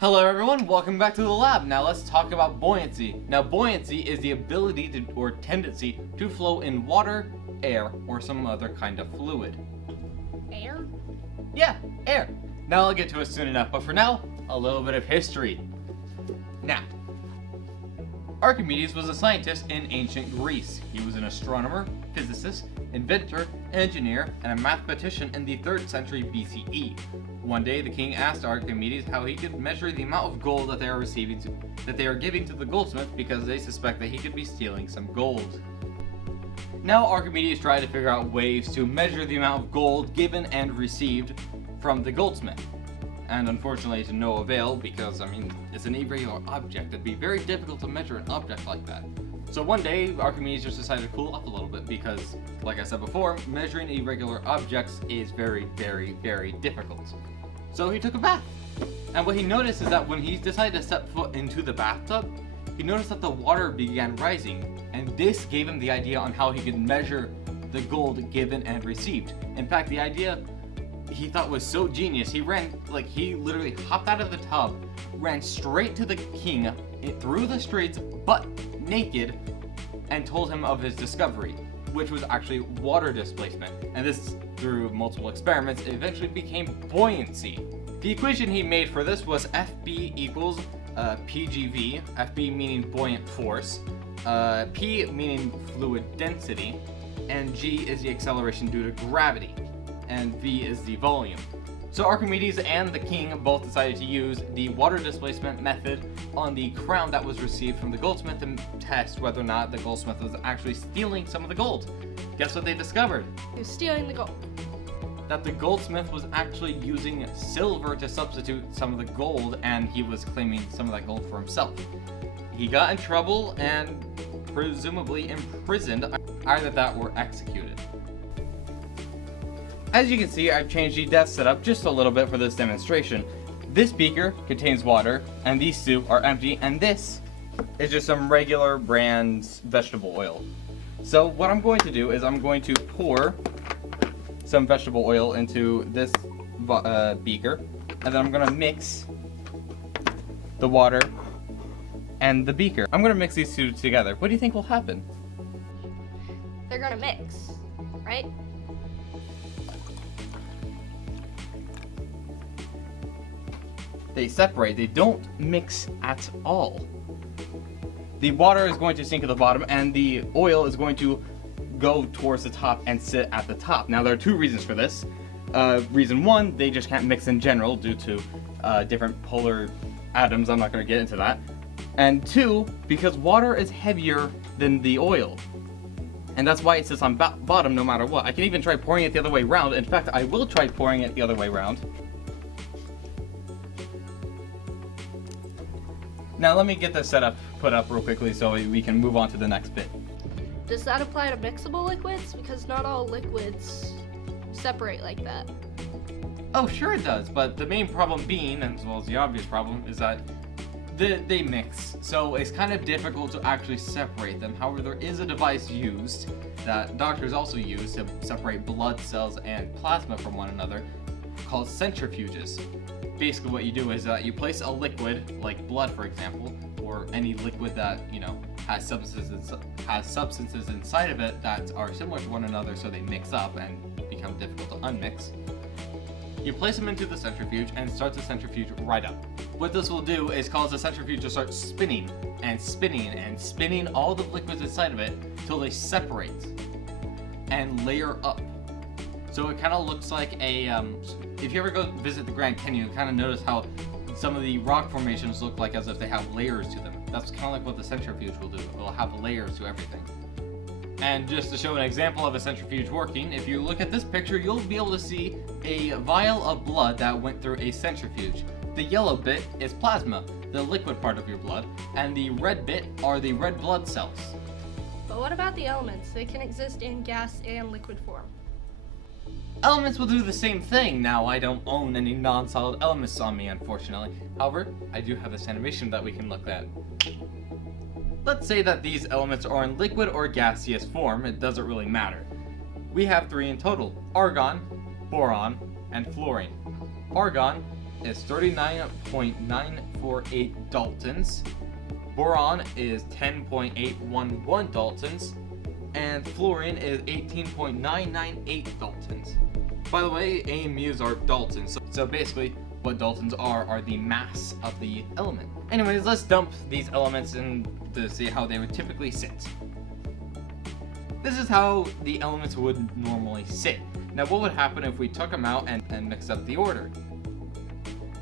Hello everyone, welcome back to the lab. Now let's talk about buoyancy. Now buoyancy is the ability to, or tendency to flow in water, air, or some other kind of fluid. Air? Yeah, air. Now I'll get to it soon enough, but for now, a little bit of history. Now, Archimedes was a scientist in ancient Greece. He was an astronomer, physicist, inventor, engineer, and a mathematician in the 3rd century BCE. One day, the king asked Archimedes how he could measure the amount of gold that they are giving to the goldsmith because they suspect that he could be stealing some gold. Now Archimedes tried to figure out ways to measure the amount of gold given and received from the goldsmith. And unfortunately to no avail because, it's an irregular object. It'd be very difficult to measure an object like that. So one day, Archimedes just decided to cool up a little bit because, like I said before, measuring irregular objects is very, very, very difficult. So he took a bath. And what he noticed is that when he decided to step foot into the bathtub, he noticed that the water began rising. And this gave him the idea on how he could measure the gold given and received. In fact, the idea he thought was so genius, he literally hopped out of the tub, ran straight to the king, through the streets, butt naked, and told him of his discovery, which was actually water displacement. And this, through multiple experiments, eventually became buoyancy. The equation he made for this was FB equals PGV, FB meaning buoyant force, P meaning fluid density, and G is the acceleration due to gravity, and V is the volume. So Archimedes and the king both decided to use the water displacement method on the crown that was received from the goldsmith to test whether or not the goldsmith was actually stealing some of the gold. Guess what they discovered? He was stealing the gold. That the goldsmith was actually using silver to substitute some of the gold, and he was claiming some of that gold for himself. He got in trouble and presumably imprisoned, either that or executed. As you can see, I've changed the desk setup just a little bit for this demonstration. This beaker contains water, and these two are empty, and this is just some regular brand's vegetable oil. So what I'm going to do is I'm going to pour some vegetable oil into this beaker, and then I'm going to mix the water and the beaker. I'm going to mix these two together. What do you think will happen? They're gonna mix, right? They separate, they don't mix at all. The water is going to sink at the bottom and the oil is going to go towards the top and sit at the top. Now there are two reasons for this. Reason one, they just can't mix in general due to different polar atoms. I'm not going to get into that. And two, because water is heavier than the oil. And that's why it sits on bottom no matter what. I can even try pouring it the other way around. In fact, I will try pouring it the other way around. Now let me get this setup put up real quickly so we can move on to the next bit. Does that apply to mixable liquids? Because not all liquids separate like that. Oh, sure it does, but the main problem being, as well as the obvious problem, is that they mix. So it's kind of difficult to actually separate them. However, there is a device used that doctors also use to separate blood cells and plasma from one another called centrifuges. Basically what you do is you place a liquid, like blood for example, or any liquid that, has substances inside of it that are similar to one another so they mix up and become difficult to unmix. You place them into the centrifuge and start the centrifuge right up. What this will do is cause the centrifuge to start spinning and spinning and spinning all the liquids inside of it till they separate and layer up. So it kind of looks like if you ever go visit the Grand Canyon, you kind of notice how some of the rock formations look like as if they have layers to them. That's kind of like what the centrifuge will do. It will have layers to everything. And just to show an example of a centrifuge working, if you look at this picture, you'll be able to see a vial of blood that went through a centrifuge. The yellow bit is plasma, the liquid part of your blood, and the red bit are the red blood cells. But what about the elements? They can exist in gas and liquid form. Elements will do the same thing. Now, I don't own any non-solid elements on me, unfortunately. However, I do have this animation that we can look at. Let's say that these elements are in liquid or gaseous form. It doesn't really matter. We have 3 in total: argon, boron, and fluorine. Argon is 39.948 daltons, boron is 10.811 daltons, and fluorine is 18.998 daltons. By the way, A and Mu's are daltons, so basically what daltons are the mass of the element. Anyways, let's dump these elements in to see how they would typically sit. This is how the elements would normally sit. Now what would happen if we took them out and mixed up the order?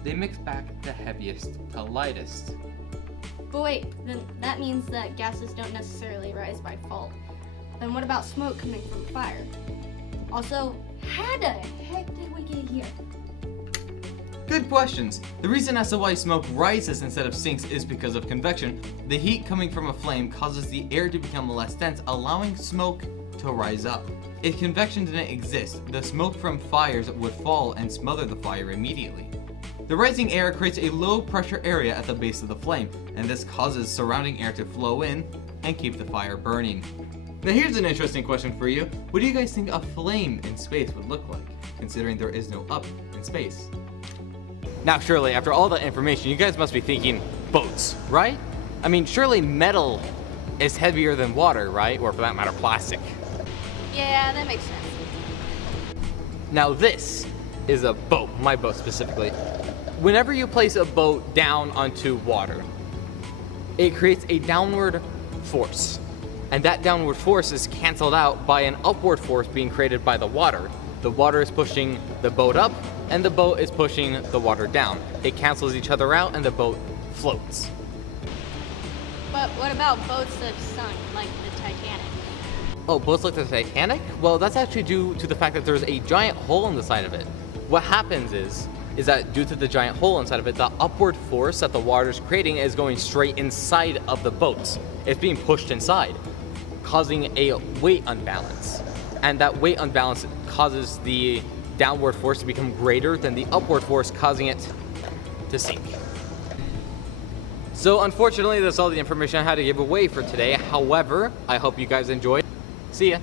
They mix back the heaviest to lightest. But wait, then that means that gases don't necessarily rise by fault. Then what about smoke coming from fire? Also, how the heck did we get here? Good questions. The reason as to why smoke rises instead of sinks is because of convection. The heat coming from a flame causes the air to become less dense, allowing smoke to rise up. If convection didn't exist, the smoke from fires would fall and smother the fire immediately. The rising air creates a low pressure area at the base of the flame, and this causes surrounding air to flow in and keep the fire burning. Now here's an interesting question for you. What do you guys think a flame in space would look like, considering there is no up in space? Now surely, after all that information, you guys must be thinking boats, right? I mean, surely metal is heavier than water, right? Or for that matter, plastic. Yeah, that makes sense. Now this is a boat, my boat specifically. Whenever you place a boat down onto water, it creates a downward force. And that downward force is canceled out by an upward force being created by the water. The water is pushing the boat up, and the boat is pushing the water down. It cancels each other out, and the boat floats. But what about boats that have sunk, like the Titanic? Oh, boats like the Titanic? Well, that's actually due to the fact that there's a giant hole in the side of it. What happens is that due to the giant hole inside of it, the upward force that the water is creating is going straight inside of the boat. It's being pushed inside, causing a weight unbalance. And that weight unbalance causes the downward force to become greater than the upward force, causing it to sink. So unfortunately, that's all the information I had to give away for today. However, I hope you guys enjoyed. See ya.